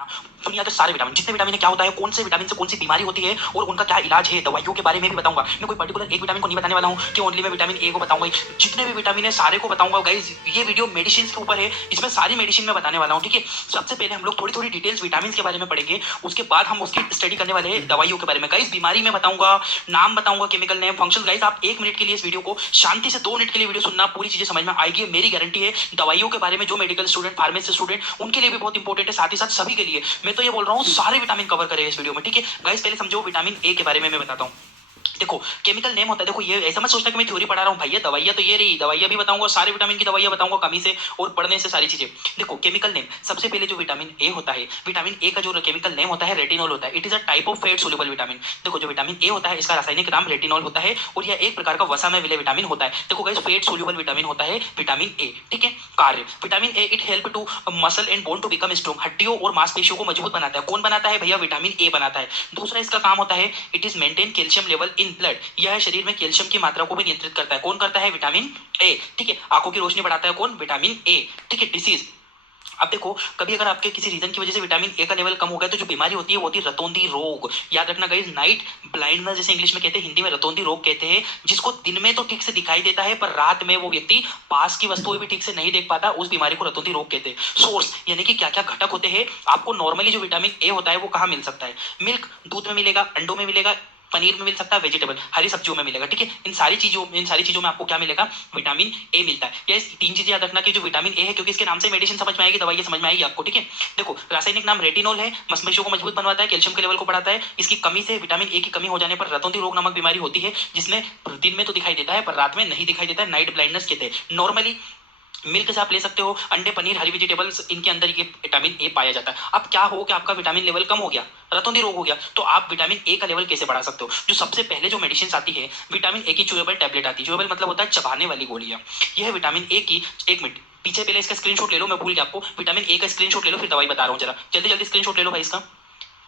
दुनिया के सारे विटामिन, जितने विटामिन है, क्या होता है, कौन से विटामिन से कौन सी बीमारी होती है और उनका क्या इलाज है, दवाइयों के बारे में भी बताऊंगा। मैं कोई पर्टिकुलर एक विटामिन को नहीं बताने वाला हूँ कि ओनली मैं विटामिन ए को बताऊंगा। जितने भी विटामिन है सारे को बताऊंगा गाइज। ये वीडियो मेडिसिन के ऊपर है, इसमें सारी मेडिसिन में बताने वाला हूँ। ठीक है, सबसे पहले हम लोग थोड़ी थोड़ी डिटेल्स विटामिन के बारे में पढ़ेंगे, उसके बाद हम उसकी स्टडी करने वाले हैं दवाइयों के बारे में। गाइज बीमारी में बताऊंगा, नाम बताऊंगा, केमिकल नेम, फंक्शन। गाइज आप 1 मिनट के लिए इस वीडियो को शांति से 2 मिनट के लिए वीडियो सुनना, पूरी चीजें समझ में आएगी, मेरी गारंटी है। दवाइयों के बारे में जो मेडिकल स्टूडेंट, फार्मेसी स्टूडेंट, उनके लिए भी बहुत इंपॉर्टेंट है, साथ ही साथ सभी के लिए। मैं तो ये बोल रहा हूँ सारे विटामिन कवर करें इस वीडियो में। ठीक है गाइस, पहले समझो विटामिन ए के बारे में मैं बताता हूँ। देखो केमिकल नेम होता है, देखो ये ऐसा मत सोचना कि मैं थ्योरी पढ़ा रहा हूँ भैया, दवाइयाँ तो ये रही, दवाइयाँ भी बताऊंगा, सारे विटामिन की दवाइयाँ बताऊंगा, कमी से और पढ़ने से सारी चीजें। देखो केमिकल नेम, सबसे पहले जो विटामिन ए होता है, विटामिन ए का जो केमिकल नेम होता है रेटिनॉल होता है। It is a type of fat soluble vitamin. देखो जो विटामिन ए होता है इसका रासायनिक नाम रेटिनॉल होता है और यह एक प्रकार का वसा में विलय विटामिन होता है। देखो गाइस फैट सोल्यूबल विटामिन होता है विटामिन ए। ठीक है, कार्य vitamin A, it help to muscle and bone to become strong. हड्डियों और मांसपेशियों को मजबूत बनाता है। कौन बनाता है भैया? विटामिन ए बनाता है। दूसरा इसका काम होता है, it is maintain calcium level in blood. यह शरीर में कैल्शियम की मात्रा को भी नियंत्रित करता है। कौन करता है? Vitamin A. ठीक है, आंखों की रोशनी बढ़ाता है कौन? Vitamin A. ठीक है, डिसीज, अब देखो कभी अगर आपके किसी रीजन की वजह से विटामिन ए का लेवल कम हो गया तो जो बीमारी होती है वो होती है रतौंधी रोग। याद रखना गाइस, नाइट ब्लाइंडनेस जैसे इंग्लिश में कहते हैं, हिंदी में रतौंधी रोग कहते हैं, जिसको दिन में तो ठीक से दिखाई देता है पर रात में वो व्यक्ति पास की वस्तुएं भी ठीक से नहीं देख पाता, उस बीमारी को रतौंधी रोग कहते हैं। सोर्स यानी कि क्या क्या घटक होते हैं, आपको नॉर्मली जो विटामिन ए होता है वो कहाँ मिल सकता है? मिल्क, दूध में मिलेगा, अंडों में मिलेगा, पनीर में मिल सकता है, वेजिटेबल हरी सब्जियों में मिलेगा। ठीक है, इन सारी चीजों में आपको क्या मिलेगा? विटामिन ए मिलता है। ये 3 चीजें याद रखना कि जो विटामिन ए है, क्योंकि इसके नाम से मेडिसिन समझ में आएगी, दवाई समझ में आएगी आपको। ठीक है, देखो रासायनिक नाम रेटिनॉल है, मांसपेशियों को मजबूत बनवाता है, कैल्शियम के लेवल को बढ़ाता है। इसकी कमी से, विटामिन ए की कमी हो जाने पर रतौंधी रोग नामक बीमारी होती है, जिसमें दिन में तो दिखाई देता है पर रात में नहीं दिखाई देता है, नाइट ब्लाइंडनेस कहते हैं। नॉर्मली मिल्क से आप ले सकते हो, अंडे, पनीर, हरी वेजिटेबल्स, इनके अंदर ये विटामिन ए पाया जाता है। अब क्या हो कि आपका विटामिन लेवल कम हो गया, रतौंधी रोग हो गया, तो आप विटामिन ए का लेवल कैसे बढ़ा सकते हो? जो सबसे पहले जो मेडिसिन आती है, विटामिन ए की चूएबल टैबलेट आती है। चूएबल मतलब होता है चबाने वाली गोलियां। यह विटामिन ए की, एक मिनट पीछे पहले इसका स्क्रीनशॉट ले लो, मैं भूल गया आपको, विटामिन ए का स्क्रीनशॉट ले लो, फिर दवाई बता रहा हूँ, जरा जल्दी जल्दी स्क्रीनशॉट ले लो भाई इसका।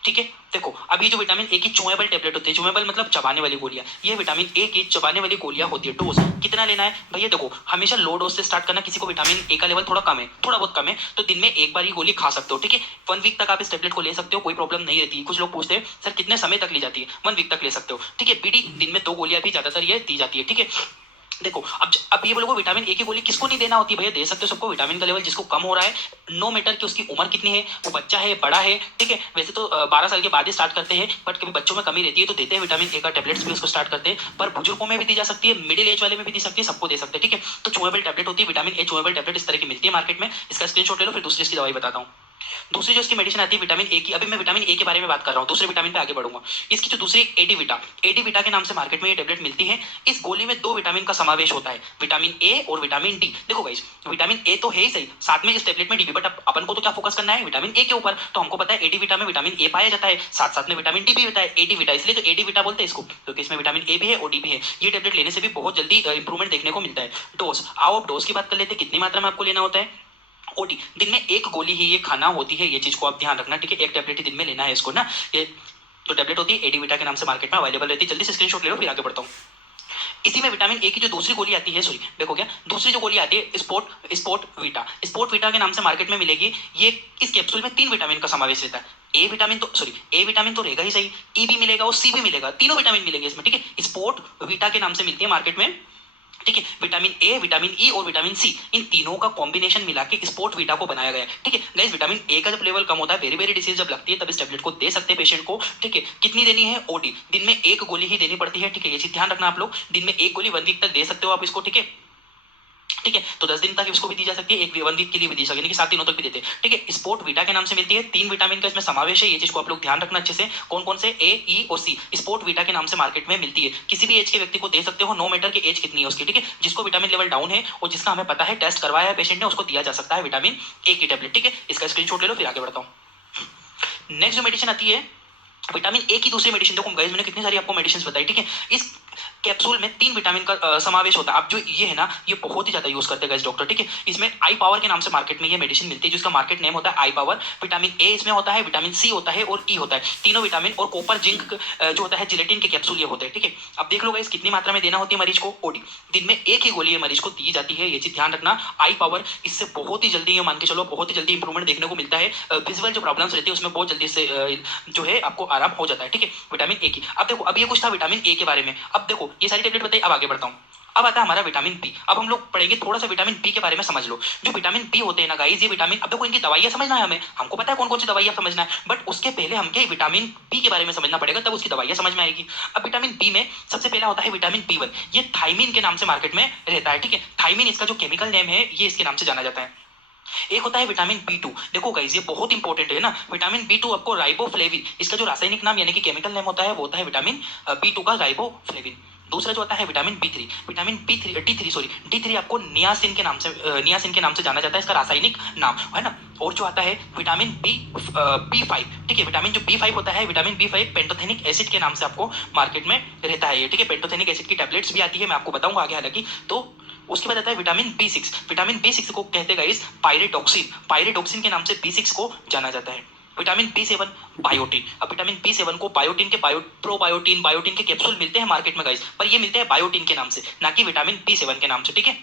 ठीक है, देखो अभी जो विटामिन ए की चूएबल टेबलेट होती है, चूएबल मतलब चबाने वाली गोलियां, ये विटामिन ए की चबाने वाली गोलियां होती है। डोज कितना लेना है भैया? देखो हमेशा लो डोज से स्टार्ट करना। किसी को विटामिन ए का लेवल थोड़ा कम है, थोड़ा बहुत कम है, तो दिन में एक बार ही गोली खा सकते हो। ठीक है, 1 वीक तक आप इस टेबलेट को ले सकते हो, कोई प्रॉब्लम नहीं रहती। कुछ लोग पूछते हैं सर कितने समय तक ली जाती है? 1 वीक तक ले सकते हो। ठीक है, बीडी दिन में 2 गोलियां भी ज्यादातर ये दी जाती है। ठीक है, देखो अब ये बोलोगे विटामिन ए की गोली किसको नहीं देना होती? भैया दे सकते हो सबको। विटामिन का लेवल जिसको कम हो रहा है, नो मैटर कि उसकी उम्र कितनी है, वो बच्चा है, बड़ा है। ठीक है, वैसे तो 12 साल के बाद ही स्टार्ट करते हैं, बट कभी बच्चों में कमी रहती है तो देते हैं विटामिन ए का टेबलेट्स भी, उसको स्टार्ट करते हैं। पर बुजुर्गों में भी दी जा सकती है, मिडिल एज वाले में भी दी सकती है, सबको दे सकते हैं। ठीक है, तो चूएबल टेबलेट होती है, विटामिन ए चूएबल टेबलेट इस तरह की मिलती है मार्केट में। इसका स्क्रीनशॉट ले लो, फिर दूसरी इसकी दवाई बताता हूँ। दूसरी जो इसकी मेडिसिन आती है विटामिन ए की, अभी मैं विटामिन ए के बारे में बात कर रहा हूँ, दूसरे विटामिन पे आगे बढ़ूंगा। इसकी जो दूसरी एडीविटा, एडीविटा के नाम से मार्केट में ये टेबलेट मिलती है। इस गोली में 2 विटामिन का समावेश होता है, विटामिन ए और विटामिन डी। देखो गाइस, विटामिन ए तो है ही सही, साथ में इस टेबलेट में डी भी, बट अपन को तो क्या फोकस करना है? विटामिन ए के ऊपर। तो हमको पता है एडीविटा में विटामिन ए पाया जाता है, साथ साथ में विटामिन डी भी होता है। एडीविटा इसलिए तो एडीविटा बोलते हैं इसको, क्योंकि इसमें विटामिन ए भी है और डी भी है। ये टेबलेट लेने से भी बहुत जल्दी इंप्रूवमेंट देखने को मिलता है। डोज, आओ अब डोज की बात कर लेते हैं, कितनी मात्रा में आपको लेना होता है? ओडी, दिन में 1 गोली ही ये खाना होती है, ये चीज को आप ध्यान रखना। ठीक है, 1 टेबलेट ही दिन में लेना है इसको ना। ये तो टेबलेट होती है एडीविटा के नाम से मार्केट में अवेलेबल रहती है। जल्दी से स्क्रीनशॉट ले लो, फिर आगे बढ़ता हूँ। इसी में विटामिन ए की जो दूसरी गोली आती है, सॉरी देखो क्या, दूसरी जो गोली आती है स्पोर्ट वीटा, स्पोर्ट वीटा के नाम से मार्केट में मिलेगी। ये इस कैप्सूल में 3 विटामिन का समावेश रहता है। ए विटामिन तो रहेगा ही सही, ई भी मिलेगा और सी भी मिलेगा, तीनों विटामिन मिलेंगे इसमें। ठीक है, स्पोर्ट वीटा के नाम से मिलती है मार्केट में। ठीक है, विटामिन ए, विटामिन ई और विटामिन सी, इन तीनों का कॉम्बिनेशन मिला के स्पोर्ट वीटा को बनाया गया है। ठीक है गाइस, विटामिन ए का जब लेवल कम होता है, वेरी वेरी डिसीज जब लगती है, तब इस टेबलेट को दे सकते हैं पेशेंट को। ठीक है, कितनी देनी है? ओडी, दिन में 1 गोली ही देनी पड़ती है। ठीक है, ये चीज ध्यान रखना आप लोग, दिन में 1 गोली 1 वीक तक दे सकते हो आप इसको। ठीक है, ठीक है, तो 10 दिन तक इसको भी दी जा सकती है, एक 1 वीक के लिए भी दी सकती है, 7 दिनों तक भी देते हैं। ठीक है, स्पोर्ट वीटा के नाम से मिलती है, 3 विटामिन का इसमें समावेश है, ये चीज को आप लोग ध्यान रखना अच्छे से। कौन कौन से? ए, ई और सी, स्पोर्ट वीटा के नाम से मार्केट में मिलती है। किसी भी एज के व्यक्ति को दे सकते हो, नो मैटर की एज कितनी है उसकी। ठीक है, जिसको विटामिन लेवल डाउन है और जिसका हमें पता है, टेस्ट करवाया है पेशेंट ने, उसको दिया जा सकता है विटामिन ए की टेबलेट। ठीक है, इसका स्क्रीनशॉट ले लो, फिर आगे बढ़ता हूँ। नेक्स्ट जो मेडिसिन आती है विटामिन ए की दूसरी मेडिसिन, देखो गाइस मैंने कितनी सारी आपको मेडिसिन बताई। ठीक है, इस कैप्सूल में 3 विटामिन का समावेश होता है। अब जो ये है ना, ये बहुत ही ज्यादा यूज करते हैं डॉक्टर, ठीक है। इसमें आई पावर के नाम से मार्केट में ये मेडिसिन मिलती है, जिसका मार्केट नेम होता है आई पावर। विटामिन ए इसमें होता है, विटामिन सी होता है और ई होता है, तीनों विटामिन, और कॉपर जिंक जो होता है जिलेटिन के कैप्सूल ये होते हैं, ठीक है। अब देख लो गाइस कितनी मात्रा में देना होती है मरीज को, ओडी। दिन में एक ही गोली ये मरीज को दी जाती है, ये चीज ध्यान रखना। आई पावर, इससे बहुत ही जल्दी, ये मान के चलो बहुत ही जल्दी इंप्रूवमेंट देखने को मिलता है। विजुअल जो प्रॉब्लम्स रहती है उसमें बहुत जल्दी से जो है आपको आराम हो जाता है, ठीक है, विटामिन ए की। अब देखो, अब ये कुछ था विटामिन ए के बारे में। अब देखो ये सारी टेबलेट बताइए, अब आगे बढ़ता हूँ। अब आता है हमारा विटामिन बी। अब हम लोग पढ़ेंगे थोड़ा सा विटामिन बी के बारे में, समझ लो। जो विटामिन बी होते हैं ना गाइस, ये विटामिन, अब देखो इनकी दवाइयां समझना है हमें, हमको पता है कौन कौन सी दवाइयां समझना है, बट उसके पहले हमके विटामिन बी के बारे में समझना पड़ेगा, तब उसकी दवाइयां समझ में आएगी। अब विटामिन बी में सबसे पहला होता है विटामिन बी1। ये थाइमिन के नाम से मार्केट में रहता है, ठीक है। थाइमिन इसका जो केमिकल नेम है, ये इसके नाम से जाना जाता है। एक होता है विटामिन बी2। देखो गाइस ये बहुत इंपॉर्टेंट है ना, विटामिन बी2 आपको राइबोफ्लेविन, इसका जो रासायनिक नाम यानी कि केमिकल नेम होता है वो होता है विटामिन बी2 का राइबोफ्लेविन। दूसरा जो आता है vitamin B3, vitamin D3 sorry, D3 आपको नियासिन के नाम से जाना जाता है, इसका रासायनिक नाम है ना। और जो आता है विटामिन बी5, ठीक है, विटामिन जो बी5 होता है, विटामिन बी5 पेंटोथेनिक एसिड के नाम से आपको मार्केट में रहता है ये, ठीक है। पेंटोथेनिक एसिड की टैबलेट्स भी आती है, मैं आपको बताऊंगा आगे हालांकि। तो उसके बाद आता है विटामिन बी6। विटामिन बी6 को कहते हैं गाइस पायरेटॉक्सिन, पायरेटॉक्सिन के नाम से बी6 को जाना जाता है। विटामिन बी7 बायोटिन। अब विटामिन बी7 को बायोटिन के प्रोबायोटिन, बायोटिन के कैप्सूल मिलते हैं मार्केट में गाइस, पर ये मिलते हैं बायोटिन के नाम से, ना कि विटामिन बी7 के नाम से, ठीक है।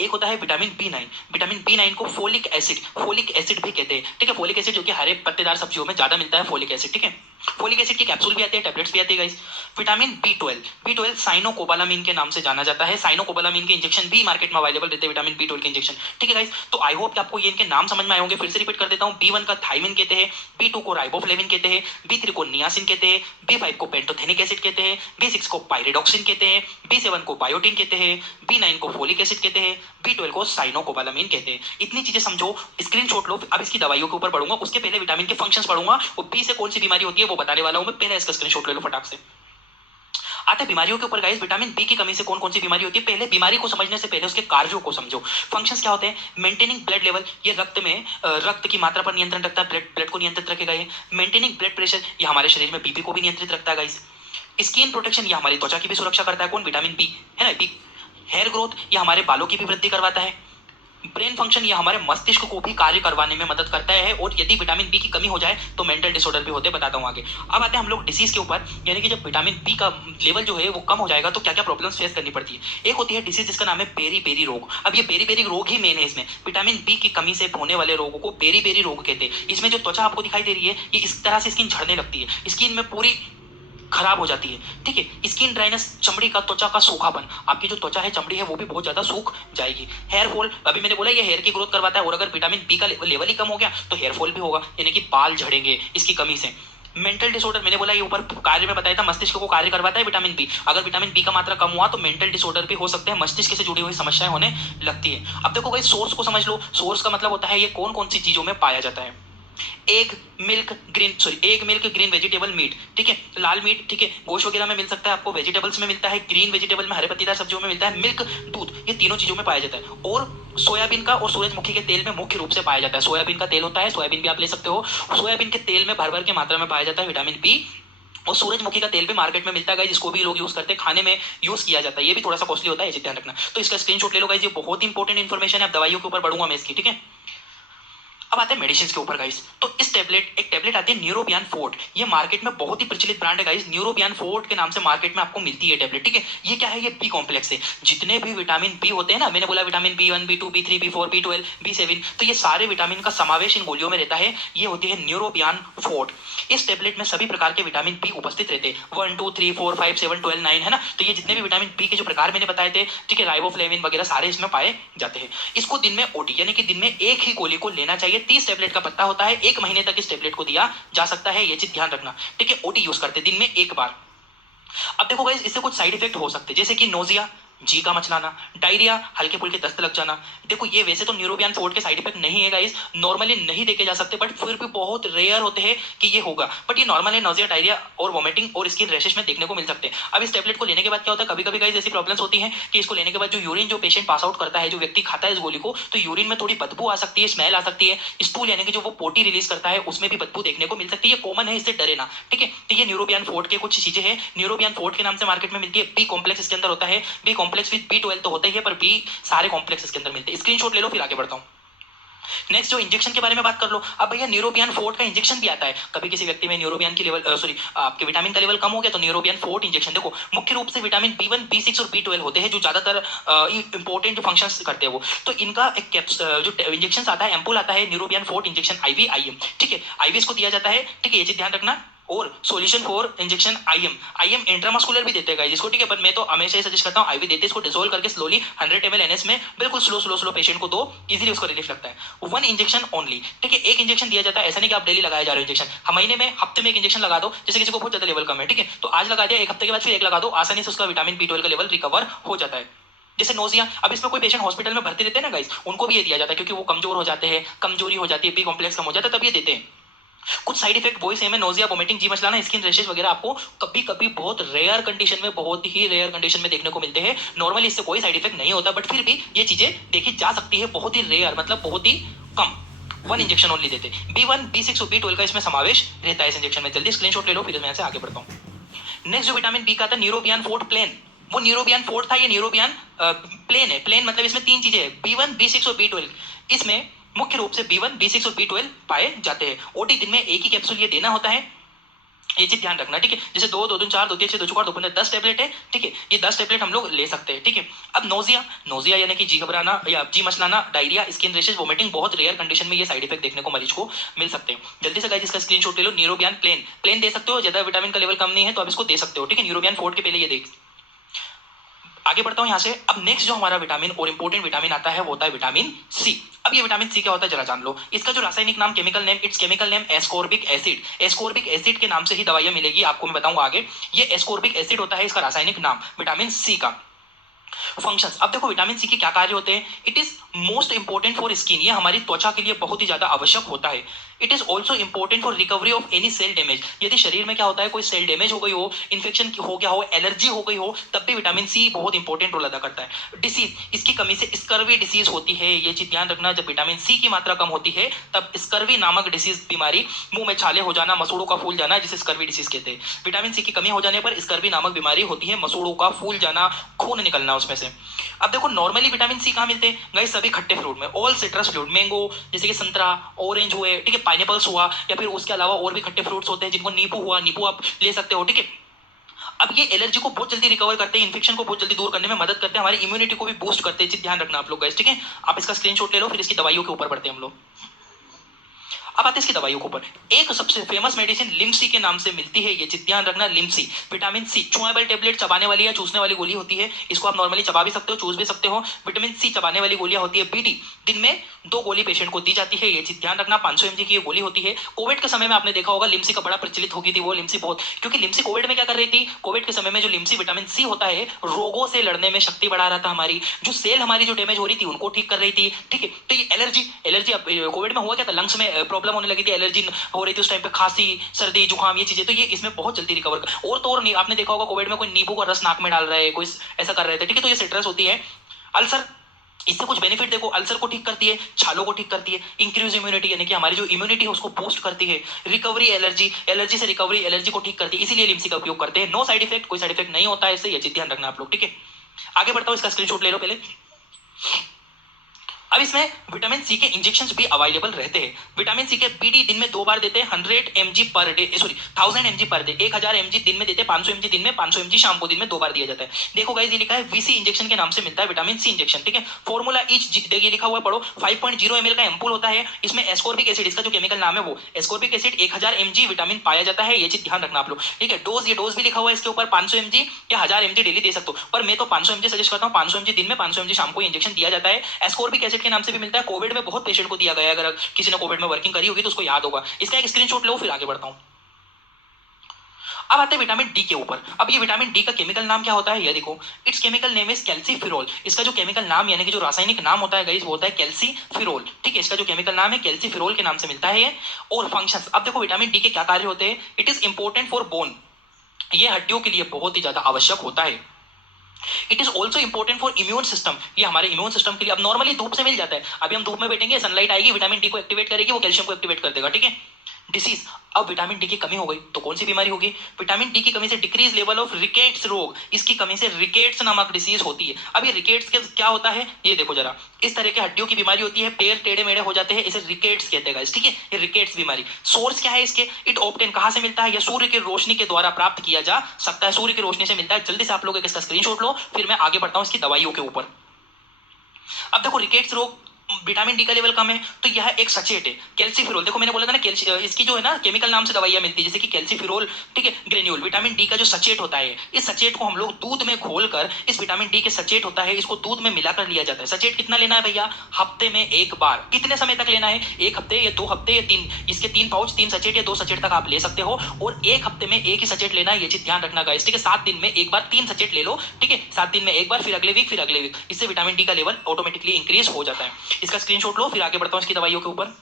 एक होता है विटामिन बी9। विटामिन बी9 को फोलिक एसिड भी कहते हैं, ठीक है। फोलिक एसिड जो कि हरे पत्तेदार सब्जियों में ज्यादा मिलता है, फोलिक एसिड, ठीक है। फोलिक एसिड की कैप्सूल भी आते हैं, टैबलेट्स भी आती है गाइस। विटामिन बी12 साइनोकोबालामिन के नाम से जाना जाता है। साइनोकोबालामिन के इंजेक्शन भी मार्केट में अवेलेबल रहते हैं, विटामिन बी12 के इंजेक्शन, ठीक है गाइस। तो आई होप कि आपको ये इनके नाम समझ में आए होंगे। फिर से रिपीट कर देता हूँ, बी1 का थाइमिन कहते हैं, बी2 को राइबोफ्लेविन कहते हैं, बी3 को नियासिन कहते हैं, बी5 को पेंटोथेनिक एसिड कहते हैं, बी6 को पायरेडॉक्सिन कहते हैं, बी7 को बायोटिन कहते हैं, बी9 को फोलिक एसिड कहते हैं, बी12 को साइनोकोबालामिन कहते हैं। इतनी चीजें समझो, स्क्रीनशॉट लो। अब इसकी दवाइयों के ऊपर पढ़ूंगा, उसके पहले विटामिन के फंक्शंस पढ़ूंगा, और बी से कौन सी बीमारी होती है वो बताने वाला हूं मैं। पहले इसका स्क्रीनशॉट ले लो फटाक से। आते बीमारियों के ऊपर गाइस, विटामिन बी की कमी से कौन कौन सी बीमारी होती है। पहले बीमारी को समझने से पहले उसके कार्यों को समझो। फंक्शंस क्या होते हैं? मेंटेनिंग ब्लड लेवल, ये रक्त में रक्त की मात्रा पर नियंत्रण रखता है, ब्लड को नियंत्रित रखेगा ये। मेंटेनिंग ब्लड प्रेशर, ये हमारे शरीर में बीपी को भी नियंत्रित रखता है गाइस। स्किन प्रोटेक्शन, ये हमारी त्वचा की भी सुरक्षा करता है, कौन? विटामिन बी, है ना, बी। हेयर ग्रोथ, ये हमारे बालों की भी वृद्धि करवाता है। ब्रेन फंक्शन, ये हमारे मस्तिष्क को भी कार्य करवाने में मदद करता है। और यदि विटामिन बी की कमी हो जाए तो मेंटल डिसऑर्डर भी होते हैं, बताता हूँ आगे। अब आते हैं हम लोग डिसीज के ऊपर, यानी कि जब विटामिन बी का लेवल जो है वो कम हो जाएगा तो क्या क्या प्रॉब्लम्स फेस करनी पड़ती है। एक होती है डिसीज जिसका नाम है बेरी बेरी रोग। अब ये बेरी बेरी रोग ही मेन है इसमें। विटामिन बी की कमी से होने वाले रोगों को बेरी बेरी रोग कहते हैं। इसमें जो त्वचा आपको दिखाई दे रही है, ये इस तरह से स्किन झड़ने लगती है, स्किन में पूरी खराब हो जाती है, ठीक है। स्किन ड्राइनेस, चमड़ी का, त्वचा का सूखापन, आपकी जो त्वचा है, चमड़ी है, वो भी बहुत ज्यादा सूख जाएगी। हेयर फॉल, अभी मैंने बोला ये हेयर की ग्रोथ करवाता है, और अगर विटामिन बी का लेवल ही कम हो गया तो हेयर फॉल भी होगा, यानी कि बाल झड़ेंगे इसकी कमी से। मेंटल डिसऑर्डर, मैंने बोला ये ऊपर कार्य में बताया था, मस्तिष्क को कार्य करवाता है विटामिन बी। अगर विटामिन बी का मात्रा कम हुआ तो मेंटल डिसऑर्डर भी हो सकते हैं, मस्तिष्क से जुड़ी हुई समस्याएं होने लगती है। अब देखो भाई, सोर्स को समझ लो। सोर्स का मतलब होता है ये कौन कौन सी चीजों में पाया जाता है। Egg milk green vegetable meet, ठीक है, लाल मीट, ठीक है, गोश्त वगैरह में मिल सकता है आपको, वेजिटेबल्स में मिलता है, ग्रीन वेजिटेबल में, हरे पत्तेदार सब्जियों में मिलता है, मिल्क, दूध, ये तीनों चीजों में पाया जाता है। और सोयाबीन का और सूरजमुखी के तेल में मुख्य रूप से पाया जाता है। सोयाबीन का तेल होता है, सोयाबीन भी आप ले सकते हो, सोयाबीन के तेल में भर भर के मात्रा में पाया जाता है विटामिन बी। और सूरजमुखी का तेल भी मार्केट में मिलता है गाइस, जिसको भी लोग यूज करते हैं, खाने में यूज किया जाता है, ये भी थोड़ा सा कॉस्टली होता है, ये ध्यान रखना। तो इसका स्क्रीनशॉट ले लो गाइस, ये बहुत इंपॉर्टेंट इन्फॉर्मेशन है। अब दवाइयों के ऊपर बढ़ूंगा मैं इसकी, ठीक है। अब आते हैं मेडिसिन के ऊपर गाइस। तो इस एक टेबलेट आती है न्यूरोबियान फोर्ट, ये मार्केट में बहुत ही प्रचलित ब्रांड है गाइस, न्यूरोबियान फोर्ट के नाम से मार्केट में आपको मिलती है टेबलेट, ठीक है। ये क्या है? ये बी कॉम्प्लेक्स है। जितने भी विटामिन बी होते हैं ना, मैंने बोला vitamin B1, बी2, B3, B4, B12, बी7, तो ये सारे विटामिन का समावेश इन गोलियों में रहता है। ये होती है न्यूरोबियान फोर्ट। इस टेबलेट में सभी प्रकार के विटामिन बी उपस्थित रहते हैं, 1, 2, 3, 4, 5, 7, 12, 9, है ना। तो ये जितने भी विटामिन बी के जो प्रकार मैंने बताए थे, ठीक है, राइबोफ्लेविन वगैरह सारे इसमें पाए जाते हैं। इसको दिन में ओटी, यानी कि दिन में एक ही गोली को लेना चाहिए। 30 टेबलेट का होता है, 1 महीने तक इस टेबलेट को दिया जा सकता है, ये चीज ध्यान रखना, ठीक है। ओटी यूज करते दिन में एक बार। अब देखो गाइस, इससे कुछ साइड इफेक्ट हो सकते हैं, जैसे कि नोजिया, जी का मचलाना, डायरिया, हल्के फुल्के दस्त लग जाना। देखो ये वैसे तो न्यूरोबियन फोर्ट के साइड इफेक्ट नहीं है गाइस, नॉर्मली नहीं देखे जा सकते, बट फिर भी बहुत रेयर होते हैं कि ये होगा, बट ये नॉर्मल है, नोजिया, डायरिया और वॉमिटिंग और स्किन रैशेस में देखने को मिल सकते हैं। अब इस टेबलेट को लेने के बाद क्या होता है, कभी कभी गाइस ऐसी प्रॉब्लम्स होती है कि इसको लेने के बाद जो यूरिन जो पेशेंट पास आउट करता है, जो व्यक्ति खाता है इस गोली को, तो यूरिन में थोड़ी बदबू आ सकती है, स्मेल आ सकती है, स्टूल यानी कि जो वो पोटी रिलीज करता है उसमें भी बदबू देखने को मिल सकती है, ये कॉमन है, इससे डरे ना, ठीक है। तो ये न्यूरोबियन फोर्ट के कुछ चीजें हैं, न्यूरोबियन फोर्ट के नाम से मार्केट में मिलती है। बी कॉम्प्लेक्स इसके अंदर होता है, बी कॉम्प्लेक्स विद बी 12 तो होता ही है, पर बी सारे कॉम्प्लेक्स इसके अंदर मिलते हैं। स्क्रीनशॉट ले लो, फिर आगे बढ़ता हूं। नेक्स्ट जो इंजेक्शन के बारे में बात कर लो। अब भैया न्यूरोबियन फोर्ट का इंजेक्शन भी आता है, कभी किसी व्यक्ति में न्यूरोबियन की लेवल सॉरी आपके विटामिन का लेवल कम हो गया तो न्यूरोबियन फोर्ट इंजेक्शन। देखो मुख्य रूप से विटामिन B1 B6 और B12 होते हैं जो ज्यादातर इंपॉर्टेंट जो फंक्शंस करते हैं वो, तो इनका एक जो इंजेक्शन आता है, एम्पूल आता है, Neurobion fort injection IV IM, ठीक है, IV इसको दिया जाता है, ठीक है, ये चीज ध्यान रखना। और solution for injection IM intramuscular भी देते हैं जिसको, ठीक है, पर मैं तो हमेशा सजेस्ट करता हूँ IV देते, इसको डिसोल्व करके स्लोली 100 ml NS में बिल्कुल स्लो पेशेंट को दो, इजीली उसको रिलीफ लगता है। 1 इंजेक्शन ओनली, ठीक है, एक इंजेक्शन दिया जाता है, ऐसा नहीं कि आप डेली लगाया जा रहे हो इंजेक्शन, महीने में हफ्ते में एक इंजेक्शन लगा दो, जैसे किसी को बहुत ज्यादा लेवल कम है, ठीक है, तो आज लगा दिया, एक हफ्ते के बाद फिर एक लगा दो, आसानी से उसका विटामिन B12 का लेवल रिकवर हो जाता है। जैसे नोजिया, अब इसमें कोई पेशेंट हॉस्पिटल में भर्ती रहते हैं ना गाइस, उनको भी ये दिया जाता है क्योंकि वो कमजोर हो जाते हैं, कमजोरी हो जाती है, बी कॉम्प्लेक्स कम हो जाता है, तब ये देते हैं। कुछ साइड इफेक्ट वही सेम है, नोजिया, वोमिटिंग, जी मचलाना, स्किन रैशेस वगैरह आपको कभी कभी बहुत रेयर कंडीशन में, बहुत ही रेयर कंडीशन में देखने को मिलते हैं। नॉर्मली इससे कोई साइड इफेक्ट नहीं होता, बट फिर भी ये चीजें देखी जा सकती है, बहुत ही रेयर, मतलब बहुत ही कम। 1 इंजेक्शन ओनली देते, B1 B6 और B12 का इसमें समावेश रहता है इस इंजेक्शन में। जल्दी स्क्रीनशॉट ले लो, फिर मैं से आगे बढ़ता हूँ। नेक्स्ट जो विटामिन बी का था न्यूरोबियन फोर्ट प्लेन, वो न्यूरोबियन फोर्ट था, ये न्यूरोबियन प्लेन है। प्लेन मतलब इसमें 3 चीजें हैं, B1 B6 और B12। इसमें मुख्य रूप से B1 B6 और B12 पाए जाते हैं। ओटी दिन में एक ही कैप्सूल ये देना होता है, ये चीज ध्यान रखना, ठीक है। जैसे 2 2 2 4 2 3 6 2 4 2 15 10 टेबलेट है, ठीक है, ये 10 टेबलेट हम लोग ले सकते हैं, ठीक है। अब नोजिया, नोजिया यानी कि जी घबराना या जी मचलाना, डायरिया, स्किन रैशेस, वोमिटिंग, बहुत रेयर कंडीशन में ये साइड इफेक्ट देखने को मरीज को मिल सकते हैं। जल्दी से गाइस इसका स्क्रीनशॉट ले लो। न्यूरोबियन प्लेन, प्लेन दे सकते हो, ज्यादा विटामिन का लेवल कम नहीं है तो आप इसको दे सकते हो, ठीक है। न्यूरोबियन फोर्ट के पहले ये देख, आगे बढ़ता हूं यहां से। अब नेक्स्ट जो हमारा विटामिन और इंपॉर्टेंट विटामिन आता है वो होता है विटामिन सी। अब ये विटामिन सी क्या होता है जरा जान लो। इसका जो रासायनिक नाम, chemical name, it's chemical name ascorbic acid. Ascorbic acid के नाम से ही दवाइयां मिलेगी आपको, मैं बताऊंगा आगे। ये एस्कॉर्बिक एसिड होता है इसका रासायनिक नाम विटामिन सी का। फंक्शंस, अब देखो विटामिन सी के क्या कार्य होते हैं। It is most important for skin, ये हमारी त्वचा के लिए बहुत ही ज्यादा आवश्यक होता है। It is also important for recovery of any cell damage. यदि शरीर में क्या होता है, कोई सेल डैमेज हो गई हो, इन्फेक्शन हो गया हो, एलर्जी हो गई हो, तब भी विटामिन सी बहुत इंपॉर्टेंट रोल अदा करता है। डिसीज, इसकी कमी से स्कर्वी डिसीज होती है, ये चीज ध्यान रखना। जब विटामिन सी की मात्रा कम होती है तब स्कर्वी नामक डिसीज बीमारी, मुंह में छाले हो जाना, मसूड़ों का फूल जाना, जिसे स्कर्वी डिसीज कहते हैं। विटामिन सी की कमी हो जाने पर स्कर्वी नामक बीमारी होती है, मसूड़ों का फूल जाना, खून निकलना उसमें से। अब देखो नॉर्मली विटामिन सी कहाँ मिलते हैं गाइस, सभी खट्टे फ्रूट में, ऑल सिट्रस फ्रूट, मैंगो जैसे कि संतरा, ऑरेंज हुए, ठीक है, पाइनएप्पल्स हुआ, या फिर उसके अलावा और भी खट्टे फ्रूट्स होते हैं जिनको नींबू हुआ, नींबू आप ले सकते हो, ठीक है। अब ये एलर्जी को बहुत जल्दी रिकवर करते हैं, इन्फेक्शन को बहुत जल्दी दूर करने में मदद करते हैं, हमारी इम्यूनिटी को भी बूस्ट करते हैं, ध्यान रखना आप लोग गाइस, ठीक है। आप इसका स्क्रीनशॉट ले लो, फिर इसकी दवाइयों के ऊपर बढ़ते हैं हम लोग। अब आते हैं इसकी दवाइयों के ऊपर। एक सबसे फेमस मेडिसिन लिम्सी के नाम से मिलती है, ये चीज ध्यान रखना, Limcee. Vitamin C chewable tablet, चबाने वाली या चूसने वाली गोली होती है, इसको आप नॉर्मली चबा भी सकते हो, चूस भी सकते हो। विटामिन सी चबाने वाली गोलियां होती है। बीडी, दिन में 2 गोली पेशेंट को दी जाती है, ये चीज ध्यान रखना। 500 mg की ये गोली होती है। कोविड के समय में आपने देखा होगा लिम्सी का बड़ा प्रचलित होगी थी वो लिम्सी बहुत, क्योंकि लिम्सी कोविड में क्या कर रही थी, कोविड के समय में जो लिम्सी विटामिन सी होता है रोगों से लड़ने में शक्ति बढ़ा रहा था, हमारी जो सेल हमारी जो डैमेज हो रही थी उनको ठीक कर रही थी, ठीक है। तो ये एलर्जी, एलर्जी कोविड में हुआ क्या था, लंग्स में प्रॉब्लम होने लगी थी, एलर्जी हो रही थी उस टाइम पे, खांसी, सर्दी, जुकाम, ये चीजें, तो ये इसमें बहुत जल्दी रिकवर कर। और तो और नहीं, आपने देखा होगा कोविड में कोई नींबू का रस नाक में डाल रहा है, कोई ऐसा कर रहे थे, ठीक है, तो ये सिट्रस होती है। अल्सर, इससे कुछ बेनिफिट देखो, अल्सर को ठीक करती है, छालों को ठीक करती है, इंक्रीज इम्यूनिटी यानी कि हमारी जो इम्यूनिटी है उसको बूस्ट करती है, रिकवरी, एलर्जी, एलर्जी से रिकवरी, एलर्जी को ठीक करती है, इसीलिए लिम्सी का उपयोग करते हैं। नो साइड इफेक्ट, कोई साइड इफेक्ट नहीं होता है इससे, ये चीज ध्यान रखना आप लोग, ठीक है। आगे बढ़ता हूं, इसका स्क्रीनशॉट ले लो पहले। अब इसमें विटामिन सी के इंजेक्शंस भी अवेलेबल रहते हैं। विटामिन सी के पीडी दिन में 2 बार देते हैं, 100 mg per day, sorry 1000 mg per day, 1000 mg दिन में देते हैं, 500 mg दिन में, 500 mg शाम को दिन में 2 बार दिया जाता है। देखो गाइस ये लिखा है वीसी इंजेक्शन के नाम से मिलता है विटामिन सी इंजेक्शन, ठीक है। फॉर्मूला ईच, देखिए लिखा हुआ है, पढ़ो। 5.0 ml का एम्पूल होता है, इसमें एस्कॉर्बिक एसिड, इसका जो केमिकल नाम है वो एस्कॉर्बिक एसिड, 1000 mg विटामिन पाया जाता है, ये चीज ध्यान रखना आप लोग, ठीक है। डोज, ये डोज भी लिखा हुआ है इसके ऊपर, 500 mg या 1000 mg डेली दे सकते हो, पर मैं तो 500 mg सजेस्ट करता हूँ। 500 mg दिन में, 500 mg शाम को इंजेक्शन दिया जाता है। एस्कॉर्बिक एसिड के नाम से भी मिलता है, कोविड में बहुत पेशेंट को दिया गया है, अगर किसी ने कोविड में वर्किंग करी होगी तो उसको याद होगा। इसका एक स्क्रीनशॉट लो, फिर आगे बढ़ता हूं। अब आते हैं विटामिन डी के ऊपर। अब ये विटामिन डी का केमिकल नाम क्या होता है, ये देखो, it's chemical name is calciferol. इसका जो केमिकल नाम यानी कि जो रासायनिक नाम होता है गाइस वो होता है कैल्सीफिरोल। ठीक है, इसका जो केमिकल नाम है कैल्सीफिरोल के नाम से मिलता है ये। और फंक्शंस, अब देखो विटामिन डी के क्या कार्य होते हैं। It is important for bone, ये हड्डियों के लिए बहुत ही ज्यादा आवश्यक होता है। It is also important for immune system, ये हमारे इम्यून सिस्टम के लिए अब नॉर्मली धूप से मिल जाता है। अभी हम धूप में बैठेंगे, सनलाइट आएगी, विटामिन डी को एक्टिवेट करेगी, वो कैल्शियम को एक्टिवेट कर देगा। ठीक है, डिसीज, अब विटामिन डी की कमी हो गई तो कौन सी बीमारी होगी। विटामिन डी की कमी से डिक्रीज लेवल ऑफ रिकेट्स रोग, इसकी कमी से रिकेट्स नामक डिसीज होती है। अब ये रिकेट्स के क्या होता है, ये देखो जरा, इस तरह के हड्डियों की बीमारी होती है, पैर टेढ़े मेढ़े हो जाते हैं, इसे रिकेट्स कहते हैं। ठीक है, ये रिकेट्स बीमारी। सोर्स क्या है इसके, इट ऑब्टेन कहां से मिलता है, या सूर्य की रोशनी के द्वारा प्राप्त किया जा सकता है, सूर्य की रोशनी से मिलता है। जल्दी से आप लोग इसका स्क्रीनशॉट लो, फिर मैं आगे बढ़ता हूं इसकी दवाइयों के ऊपर। अब देखो रिकेट्स रोग, विटामिन डी का लेवल कम है तो यह एक सचेत है। कैल्सीफिरोल, देखो मैंने बोला था ना, इसकी जो है ना केमिकल नाम से दवाइयां मिलती है, जैसे कि कैल्सीफिरोल। ठीक है, ग्रेन्यूल, विटामिन डी का जो सचेत होता है, इस सचेत को हम लोग दूध में घोलकर, इस विटामिन डी के सचेत होता है, इसको दूध में मिलाकर लिया जाता है। सचेत कितना लेना है भैया, हफ्ते में एक बार। कितने समय तक लेना है, एक हफ्ते या 2 हफ्ते या 3, इसके 3 पाउच, 3 सचेत या 2 सचेत तक आप ले सकते हो। और एक हफ्ते में एक ही सचेत लेना है, ये चीज ध्यान रखना गाइस। ठीक है, 7 दिन में एक बार 3 सचेत ले लो। ठीक है, 7 दिन में एक बार, फिर अगले वीक, फिर अगले वीक, इससे विटामिन डी का लेवल ऑटोमेटिकली इंक्रीज हो जाता है। इसका स्क्रीनशॉट लो, फिर आगे बढ़ता हूं इसकी दवाइयों के ऊपर।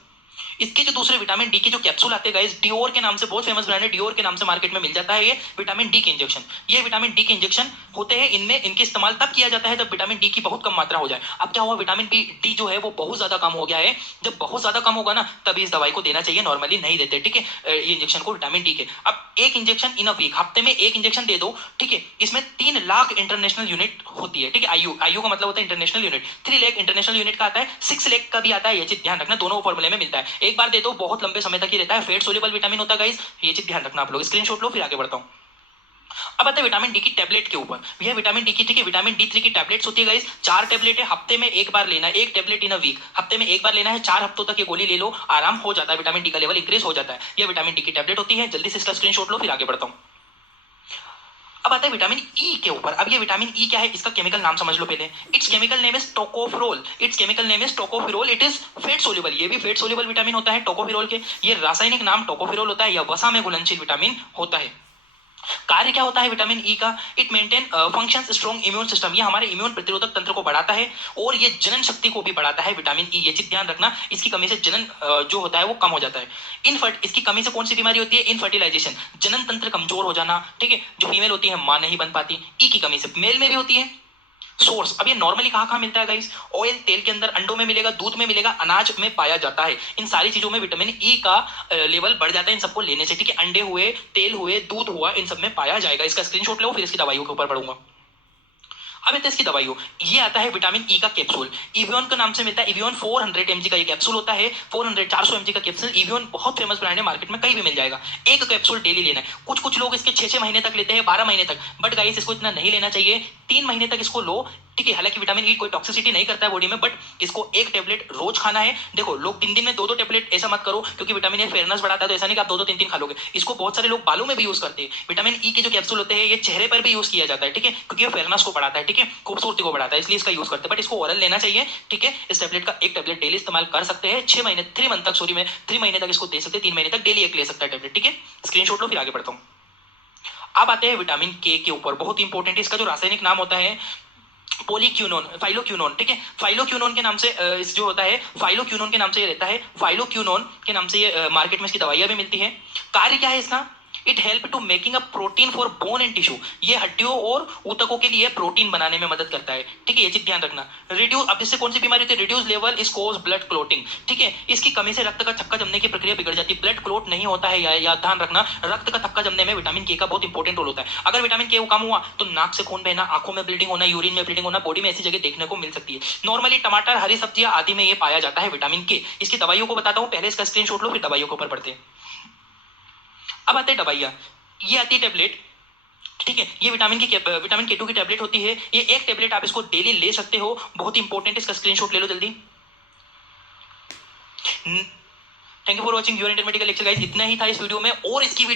इसके जो दूसरे विटामिन डी के जो कैप्सूल आते हैं गाइस, डियोर के नाम से, बहुत फेमस ब्रांड है, डियोर के नाम से मार्केट में मिल जाता है ये विटामिन डी के इंजेक्शन। ये विटामिन डी के इंजेक्शन होते हैं, इनमें इनके इस्तेमाल तब किया जाता है जब विटामिन डी की बहुत कम मात्रा हो जाए। अब क्या हुआ, विटामिन डी जो है वो बहुत ज्यादा कम हो गया है। जब बहुत ज्यादा कम होगा ना, तभी इस दवाई को देना चाहिए, नॉर्मली नहीं देते। ठीक है, ये इंजेक्शन को विटामिन डी के। अब एक इंजेक्शन इन अ वीक, हफ्ते में एक इंजेक्शन दे दो। ठीक है, इसमें 3 लाख इंटरनेशनल यूनिट होती है। ठीक है, आयु का मतलब होता है international unit. 3 lakh international unit का आता है, 6 लाख का भी आता है, ये चीज ध्यान रखना, दोनों फॉर्मूले में मिलता है। एक बार दे दो, बहुत लंबे समय तक ही रहता है, फेट सोल्यूबल विटामिन होता है गाइस, ये चीज ध्यान रखना आप लोग। स्क्रीनशॉट लो, फिर आगे बढ़ता हूं। अब आते हैं विटामिन डी की टैबलेट के ऊपर। यह विटामिन डी की, ठीक है, विटामिन डी3 की टैबलेट्स होती है गाइस, 4 टैबलेट है, हफ्ते में एक बार लेना है, एक टैबलेट इन अ वीक, हफ्ते में एक बार लेना है, 4 हफ्तों तक ये गोली ले लो, आराम हो जाता है, विटामिन डी का लेवल इंक्रीज हो जाता है। यह विटामिन डी की टैबलेट होती है। जल्दी से इसका स्क्रीनशॉट लो, फिर आगे बढ़ता हूं। अब आता है विटामिन ई के ऊपर। अब ये विटामिन ई क्या है, इसका केमिकल नाम समझ लो पहले। It's chemical name is tocopherol. It's chemical name is tocopherol. It is fat soluble, ये भी फेट सोल्यूबल विटामिन होता है टोकोफिरोल के। ये रासायनिक नाम टोकोफिरोल होता है, यह वसा में घुलनशील विटामिन होता है। कार्य क्या होता है विटामिन ई का, it maintain functions strong immune system, ये हमारे इम्यून प्रतिरोधक तंत्र को बढ़ाता है और ये जनन शक्ति को भी बढ़ाता है विटामिन ई। ये चीज ध्यान रखना, इसकी कमी से जनन जो होता है वो कम हो जाता है। इसकी कमी से कौन सी बीमारी होती है, इनफर्टिलाइजेशन, जनन तंत्र कमजोर हो जाना। ठीक है, जो फीमेल होती है मां नहीं बन पाती, ई की कमी से। मेल में भी होती है। सोर्स, अब ये नॉर्मली कहां कहां मिलता है गाइस, ऑयल, तेल के अंदर, अंडों में मिलेगा, दूध में मिलेगा, अनाज में पाया जाता है। इन सारी चीजों में विटामिन ई का लेवल बढ़ जाता है इन सबको लेने से। ठीक है, अंडे हुए, तेल हुए, दूध हुआ, इन सब में पाया जाएगा। इसका स्क्रीनशॉट लो, फिर इसकी दवाइयों के ऊपर बढ़ूंगा। अब आता है इसकी दवाइयों, ये आता है विटामिन ई का कैप्सूल, इवियन के नाम से मिलता है। इवियन 400 mg का ये कैप्सूल होता है, 400 mg का कैप्सूल। इवियन बहुत फेमस ब्रांड है, मार्केट में कहीं भी मिल जाएगा। एक कैप्सूल डेली लेना है। कुछ कुछ लोग इसके 6 महीने तक लेते हैं, 12 महीने तक, बट गाइस इसको इतना नहीं लेना चाहिए। 3 महीने तक इसको लो। ठीक है, हालांकि विटामिन ई कोई टॉक्सिसिटी नहीं करता है बॉडी में, बट इसको एक टेबलेट रोज खाना है। देखो लोग दिन दिन में 2-2 टेबलेट ऐसा मत करो, क्योंकि विटामिन ए फेयरनेस बढ़ाता है, तो ऐसा नहीं कि आप 2-2 3-3 खा लोगे। इसको बहुत सारे लोग बालों में भी यूज करते हैं। विटामिन ई के जो कैप्सूल होते हैं ये चेहरे पर भी यूज किया जाता है। ठीक है, क्योंकि ये फेयरनेस को बढ़ाता है, ठीक है, खूबसूरती को बढ़ाता है, इसलिए इसका यूज करते हैं, बट इसको ओरल लेना चाहिए। ठीक है, इस टेबलेट का एक टेबलेट डेली इस्तेमाल कर सकते हैं। 3 मंथ तक, सॉरी मैं 3 महीने तक इसको दे सकते हैं, 3 महीने तक डेली एक ले सकता है टेबलेट। ठीक है, स्क्रीनशॉट लो, फिर आगे बढ़ता हूँ। अब आते हैं विटामिन के ऊपर, बहुत इंपॉर्टेंट है। इसका जो रासायनिक नाम होता है पोलीक्यूनोन, फाइलोक्यूनोन। ठीक है, फाइलोक्यूनोन के नाम से इस जो होता है, फाइलोक्यूनोन के नाम से ये रहता है, फाइलोक्यूनोन के नाम से ये मार्केट में इसकी दवाइयां भी मिलती है। कार्य क्या है इसका, it help to making a protein for bone and tissue, ये हड्डियों और ऊतकों के लिए प्रोटीन बनाने में मदद करता है। ठीक है, ये चीज ध्यान रखना। रिड्यूस, अब इससे कौन सी बीमारी होती है, reduce level is cause blood clotting. ठीक है, इसकी कमी से रक्त का थक्का जमने की प्रक्रिया बिगड़ जाती है, ब्लड क्लोट नहीं होता है, या ध्यान रखना, रक्त का थक्का जमने में विटामिन के का बहुत इंपॉर्टेंट रोल होता है। अगर विटामिन के कम हुआ तो नाक से खून बहना, आंखों में ब्लीडिंग होना, यूरिन में ब्लीडिंग होना, बॉडी में ऐसी जगह देखने को मिल सकती है। नॉर्मली टमाटर, हरी सब्जियां आदि में ये पाया जाता है विटामिन के। इसकी दवाइयों को बताता हूं, पहले इसका स्क्रीनशॉट लो, फिर दवाइयों के ऊपर बढ़ते हैं। अब आते हैं दवाइयां, ये आती है टेबलेट। ठीक है, ये विटामिन के 2 की टेबलेट होती है। ये एक टेबलेट आप इसको डेली ले सकते हो, बहुत इंपॉर्टेंट है, इसका स्क्रीनशॉट ले लो जल्दी। Thank you for watching your inter medical lecture guys, इतना ही था इस वीडियो में। और इसकी वीडियो